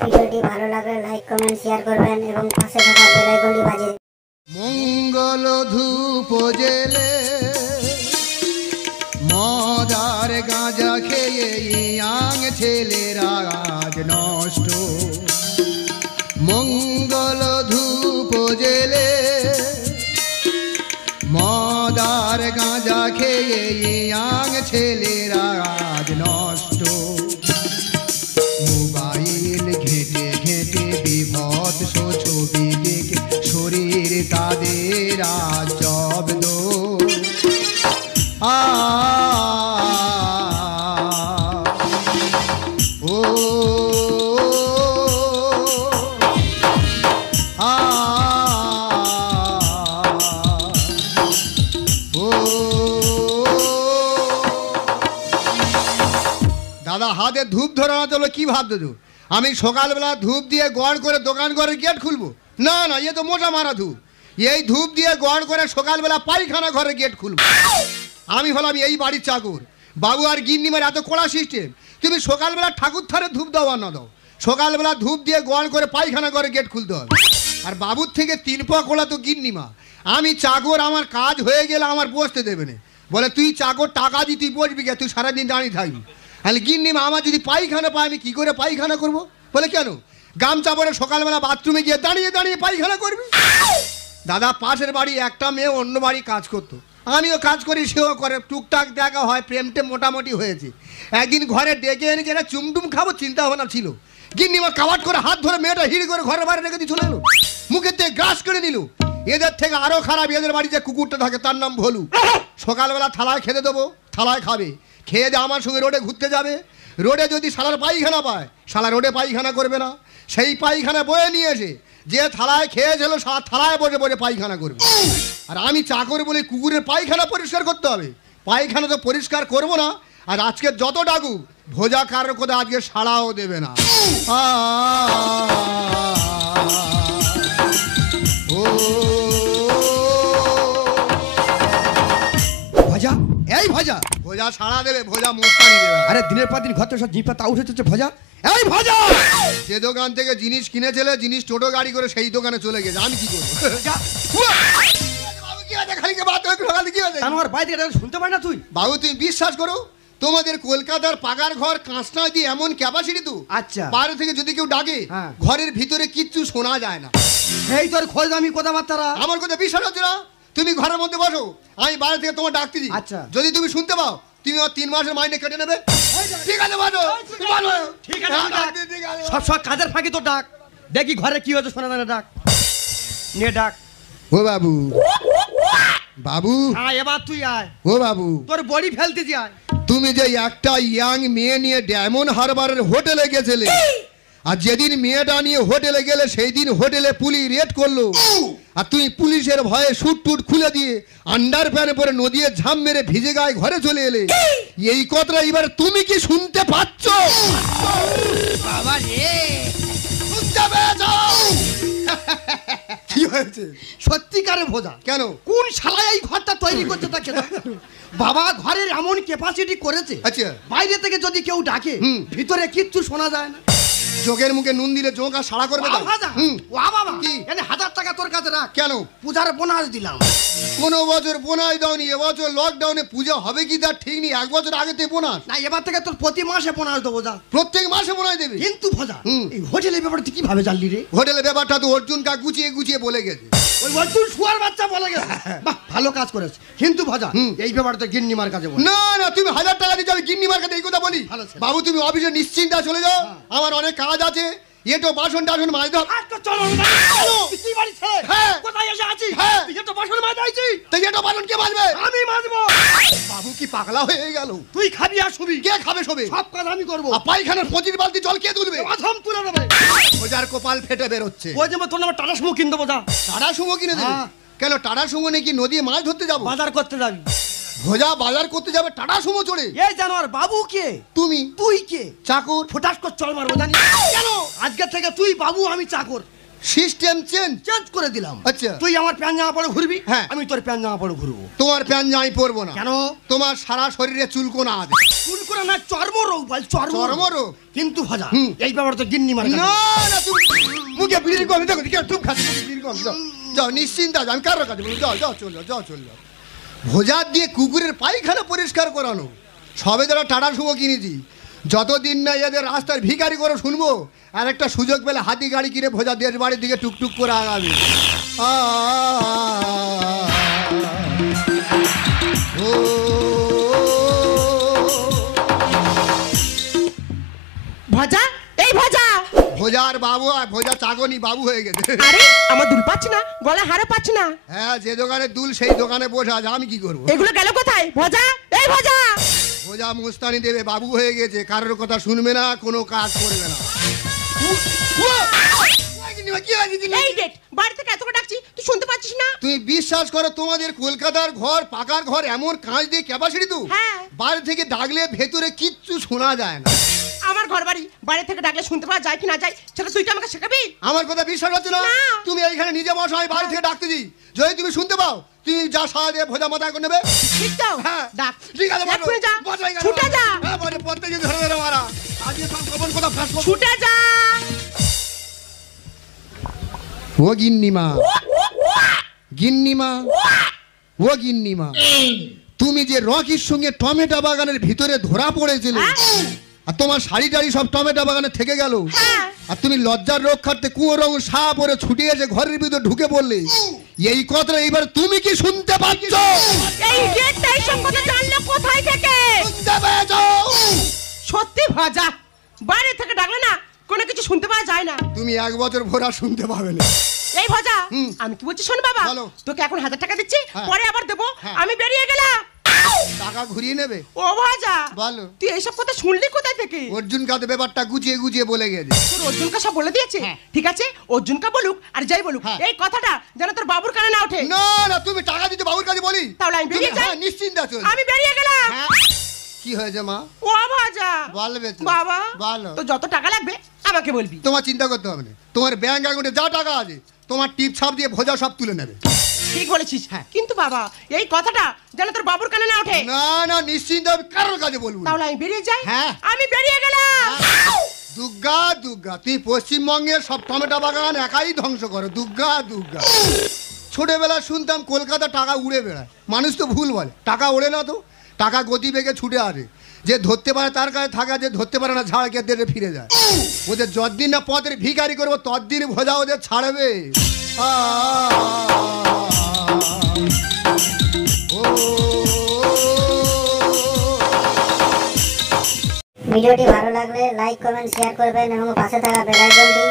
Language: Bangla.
ভিডিওটি ভালো লাগলে লাইক কমেন্ট শেয়ার করবেন এবং পাশে থাকা বেল আইকনটি বাজিয়ে মঙ্গল ধূপ জেলে মদার গাঁজা খেয়ে ইয়াং ছেলেরা আজ নষ্ট। মঙ্গল ধূপ জেলে মদার গাঁজা খেয়ে ইয়াং ছেলেরা আজ নষ্ট। মোবাইল ঘেঁটে ঘেঁটে বিভৎস ছবি দেখে শরীর তাদের আজ জব্দ। ও দাদা হাতে ধূপ ধরে না চলো কি ভাবছো? আমি সকালবেলা ধূপ দিয়ে গড় করে দোকান করে গেট খুলবো? না না, এ তো মোটা মারা ধূপ। এই ধূপ দিয়ে গড় করে সকালবেলা পায়খানা ঘরে গেট খুলবো। আমি হলাম এই বাড়ির চাকর। বাবু আর গিন্নিমার এত কড়া সিস্টেম। তুমি সকালবেলা ঠাকুর থারে ধূপ দাও আর না দাও, সকালবেলা ধূপ দিয়ে গড় করে পায়খানা ঘরে গেট খুলতে হবে। আর বাবুর থেকে 3 পা কোলা তো গিন্নিমা। আমি চাকর, আমার কাজ হয়ে গেলে আমার বসতে দেবে না। বলে তুই চাকর, টাকা দিয়ে তুই বসবি কে? তুই সারাদিন দাঁড়িয়ে থাকবি। তাহলে গিন্নিমা আমার যদি পায়খানা পায় আমি কি করে পায়খানা করব? বলে কেন? গামছা পরে সকালবেলা বাথরুমে গিয়ে দাঁড়িয়ে দাঁড়িয়ে পায়খানা করবি? দাদা পাশের বাড়ি একটা মেয়ে অন্য বাড়ি কাজ করতো, আমিও কাজ করি, সেও করে, টুকটাক দেখা হয়, প্রেমটে মোটামুটি হয়েছে। একদিন ঘরে ডেকে এনে যেটা চুমটুম খাবো চিন্তা ভাবনা ছিল। গিন্নিমা কাবাট করে হাত ধরে মেয়েটা হিড়ি করে ঘরের বাইরে রেখে দিয়ে চলে এলো, মুখের থেকে গ্রাস করে নিল। এদের থেকে আরো খারাপ, এদের বাড়িতে কুকুরটা থাকে, তার নাম ভোলু। সকালবেলা থালায় খেতে দেবো, থালায় খাবে, খেয়ে দিয়ে আমার সঙ্গে রোডে ঘুরতে যাবে। রোডে যদি শালার পায়খানা পায়, শালা রোডে পায়খানা করবে না, সেই পায়খানা বয়ে নিয়ে এসে যে থালায় খেয়েছিল সারা থালায় বসে বসে পায়খানা করবে। আর আমি চাকর বলে কুকুরের পায়খানা পরিষ্কার করতে হবে। পায়খানা তো পরিষ্কার করবো না। আর আজকে যত ডাকু ভোজা কারোর কোথাও আজকে সাড়াও দেবে না। ও ভজা, এই ভজা, ভোজা সাড়া দেবে, ভোজা মোস্তানি দেবে। আরে দিনের পর দিন ঘর তো সব জিপা তা উঠে চলছে ভজা। এই ভজা, যে দোকান থেকে জিনিস কিনেছিলে, জিনিস টোটো গাড়ি করে সেই দোকানে চলে গেছে, আমি কি করবো? আমার বাইরে শুনতে পাই না তুই? বাবু তুমি বিশ্বাস করো, তোমাদের কলকাতার পাকার ঘর কাঁচটা দিয়ে এমন ক্যাপাসিটি তো, আচ্ছা, বাইরে থেকে যদি কেউ ডাকে ঘরের ভিতরে কিচ্ছু শোনা যায় না। এই তোর খোঁজ আমি কথাবার্তা, আমার কথা বিশ্বাস হচ্ছে না? তুমি ঘরের মধ্যে বসো, আমি বাইরে থেকে তোমার ডাকতে দিই। আচ্ছা, যদি তুমি শুনতে পাও, তুমি 3 মাসের মাইনে কেটে নেবে। ঠিক আছে বলো, ঠিক আছে, সব সব কাজের ফাঁকি তো ডাক, দেখি ঘরে কি হচ্ছে শোনা যায় না, ডাক নে ডাক। ও বাবু, বাবু, হ্যাঁ এবার তুই আয়। ও বাবু, তোর বড়ি ফেলতে যাই। তুমি যে একটা ইয়াং মেয়ে নিয়ে ডায়মন্ড হারবারের হোটেলে গেছিলে, আর যেদিন মেয়েটা নিয়ে হোটেলে গেলে সেই দিন হোটেলে পুলিশ রেড করলো, আর তুমি পুলিশের ভয়ে শুট টুট খুলে দিয়ে আন্ডার প্যানে পরে নদীয়ে ঝাম মেরে ভিজে গায়ে ঘরে চলে এলে। এই কথাটা এবার তুমি কি শুনতে পাচ্ছ? বাবা রে, শুনতে পেয়েছো? কি হয়েছে? সত্যিকারে ভোজা কেন? কোন শালা এই ঘরটা তৈরি করছে তাকে বাবা ঘরের এমন ক্যাপাসিটি করেছে, আচ্ছা, বাইরে থেকে যদি কেউ ডাকে ভিতরে কিচ্ছু শোনা যায় না। চোখের মুখে নুন দিলে চোখ আর সাড়া করবে না। বাবা কি? এনে 1000 টাকা তোর কাছে রাখ। কেন? পূজার বোনাস দিলাম। কোনো বছর বোনাস দাওনি, এবছর লকডাউনে পূজা হবে কি তার ঠিক নেই, 1 বছর আগে থেকে বোনাস না, এবার থেকে তোর প্রতি মাসে বোনাস দেবো। যা, প্রত্যেক মাসে বোনাস দেবে। কিন্তু ভজা এই হোটেলের ব্যাপারে তুই কিভাবে জানলি রে? হোটেলের ব্যাপারটা তো অর্জুন কা গুছিয়ে গুছিয়ে বলে গেছে। ওই অর্জুন শুয়ার বাচ্চা বলে গেছে। বাহ, ভালো কাজ করেছে। কিন্তু ভজা এই ব্যাপারটা গিন্নিমার কাছে বল। না না, তুমি 1000 টাকা দিয়ে যাবে গিন্নিমার কাছে এই কথা বলি? বাবু তুমি অফিসে নিশ্চিন্তা চলে যাও, আমার অনেক কাজ আছে। এটো বাসন টাসন মাছ দাও। চলো তুই বাড়ি ছেড়ে কোথায় এসে আছিস? তুই তো বাসন মাছ আইছিস, তাই এটো বাসন কে মাজবে? আমি মাজবো। বাবু কি পাগলা হয়ে গেল? তুই খাবি আর শুবি। কে খাবে শোবে? সব কাজ আমি করবো। আর পায়খানার 25 বালতি জল কে তুলবে? প্রথম তুলে দেবে। ওজার কপাল ফেটে বের হচ্ছে। ওই যে তোর নামে টাটা সুমো কিনতে বোঝা। টাটা সুমো কিনে দেবে? কেন টাটা সুমো নাকি নদী মাছ ধরতে যাবো? বাজার করতে যাবি? ভোজা বাজার করতে যাবে টাটা সুমো চড়ে? এই জানোয়ার বাবু কে? তুমি। তুই কে? চাকর। ফটাস করে চল মারবো জানি। কেন? আজকে থেকে তুই বাবু আমি চাকর। System change. চেঞ্জ করে দিলাম। আচ্ছা। তুই আমার প্যান্ট জামা পরে ঘুরবি, হ্যাঁ। আমি তোর প্যান্ট জামা পরে ঘুরবো। তোমার প্যান্ট জামাই পরবো না। কেন? তোমার সারা শরীরে চুলকোনা আছে। চুল করে না, চর্মরোগ বল, চর্মরোগ। কিন্তু ভাজা হুম। এই ব্যাপারে তো গিন্নি মারে। না না, তুমি মুখে বিড়ি কম দেখো, কি তুমি খাচ্ছ, মুখে বিড়ি কম। যাও যাও, নিশ্চিন্তা যাও, আমি কারোর কাছে বলবো। যাও যাও, চল যাও, যাও চল যাও। ভোজার দিয়ে কুকুরের পায়খানা পরিষ্কার করানো, সবে যারা টাটা শুভ কিনেছি, যতদিন না এদের রাস্তার ভিখারি করে শুনবো, আর একটা সুযোগ পেলে হাতি গাড়ি কিনে ভোজা দেশ বাড়ির দিকে টুকটুক করে আগাবে। ও ভজা, এই ভজা। ভোজার বাবু আর ভোজা চাগনি বাবু হয়ে গেছে। আরে আমার দুল পাচ্ছি না, গলা হারে পাচ্ছি না। হ্যাঁ, যে দোকানে দুল সেই দোকানে বসে আছে, আমি কি করবো? এগুলো গেল কোথায়? ভজা, এই ভজা। ভোজা মুস্তানি দেবে বাবু হয়ে গেছে, কারোর কথা শুনবে না, কোনো কাজ করবে না। এই দেখ, বাড়ি থেকে এত করে ডাকছি, তুই শুনতে পাচ্ছিস না? তুমি বিশ্বাস করো, তোমাদের কলকাতার ঘর, পাকার ঘর, এমন কাঁচ দিয়ে ক্যাপাসিটি তো, হ্যাঁ। বাইরে থেকে ডাকলে ভেতরে কিচ্ছু শোনা যায় না। আমার ঘর বাড়ি, বাইরে থেকে ডাকলে শুনতে পাওয়া যায় কি না যায়, সেটা তুই তো আমাকে শেখাবি। আমার কথা বিশ্বাস হচ্ছে না? না। তুমি এইখানে নিজে বসো, আমি বাইরে থেকে ডাকতেছি। যদি তুমি শুনতে পাও, তুমি যা সারা দিয়ে ভোজা মাথায় করে নেবে। ঠিক তো? হ্যাঁ। ডাক। ঠিক আছে, বসো। এক্ষুনি যা। বসো এখানে। ছুটে যা। হ্যাঁ, বসো, প্রত্যেকদিন ধরে ধরে মারা। আজকে সব গোপন কথা ফাঁস করবো। ছুটে যা। ও গিন্নিমা, গিন্নিমা, ও গিন্নিমা, তুমি যে রকির সঙ্গে টমেটো বাগানের ভিতরে ধরা পড়েছিলে, আর তোমার শাড়ি টাড়ি সব টমেটো বাগানে থেকে গেল, হ্যাঁ। আর তুমি লজ্জার রক্ষার্থে কুয়ো রং সা পরে ছুটে এসে ঘরের ভিতরে ঢুকে পড়লে, এই কথাটা এবার তুমি কি শুনতে পাচ্ছ? এই গেটটা এই সব কথা জানলে কোথায় থেকে? শুনতে পেয়েছো? সত্যি ভজা, বাইরে থেকে ডাকলে না কোনো কিছু শুনতে পাওয়া যায় না। তুমি 1 বছর ভরা শুনতে পাবে না। এই ভজা, হুম। আমি কি বলছি শোন বাবা, বলো। তোকে এখন 1000 টাকা দিচ্ছি, হ্যাঁ। পরে আবার দেবো। হ্যাঁ। আমি বেরিয়ে গেলাম। টাকা ঘুরিয়ে নেবে? ও ভজা, বলো। তুই এইসব কথা শুনলি কোথায় থেকে? অর্জুন কাতে ব্যাপারটা গুছিয়ে গুছিয়ে বলে গেছে। তোর অর্জুনকে সব বলে দিয়েছে? হ্যাঁ। ঠিক আছে, অর্জুনকে বলুক আর যাই বলুক, হ্যাঁ। এই কথাটা যেন তোর বাবুর কানে না ওঠে। না না, তুমি টাকা দিতে বাবুর কাছে বলি। তাহলে আমি বেরিয়ে তুমি- যাই। হ্যাঁ, নিশ্চিন্তে আছো। আমি বেরিয়ে গেলাম। হ্যাঁ। কি হয়েছে মা? ও ভজা, বলবে তো। বাবা, বলো। তো যত টাকা লাগবে আমাকে বলবি। তোমার চিন্তা করতে হবে না, তোমার ব্যাংক অ্যাকাউন্টে যা টাকা আছে তোমার টিপ ছাপ দিয়ে ভোজা সব তুলে নেবে। ঠিক বলেছিস। হ্যাঁ। কিন্তু বাবা, এই কথাটা যেন তোর বাবুর কানে না ওঠে। না না, নিশ্চিন্তে আমি কারোর কাছে বলবো না। তাহলে আমি বেরিয়ে যাই। হ্যাঁ। আমি বেরিয়ে গেলাম। দুর্গা দুর্গা, তুই পশ্চিমবঙ্গের সব টমেটো বাগান একাই ধ্বংস করো। দুর্গা দুর্গা। ছোটবেলা শুনতাম কলকাতা টাকা উড়ে বেড়ায়। মানুষ তো ভুল বলে, টাকা ওড়ে না তো, টাকা গতি বেগে ছুটে আসে। যে ধরতে পারে তার কাছে থাকা, যে ধরতে পারে না ঝাড় কেটে ফিরে যায়। ওদের যতদিন না পথের ভিখারি করবো ততদিন ভোজা ওদের ছাড়বে। ভিডিওটি ভালো লাগলে লাইক কমেন্ট শেয়ার করবেন এবং পাশে থাকা বেল আইকনটি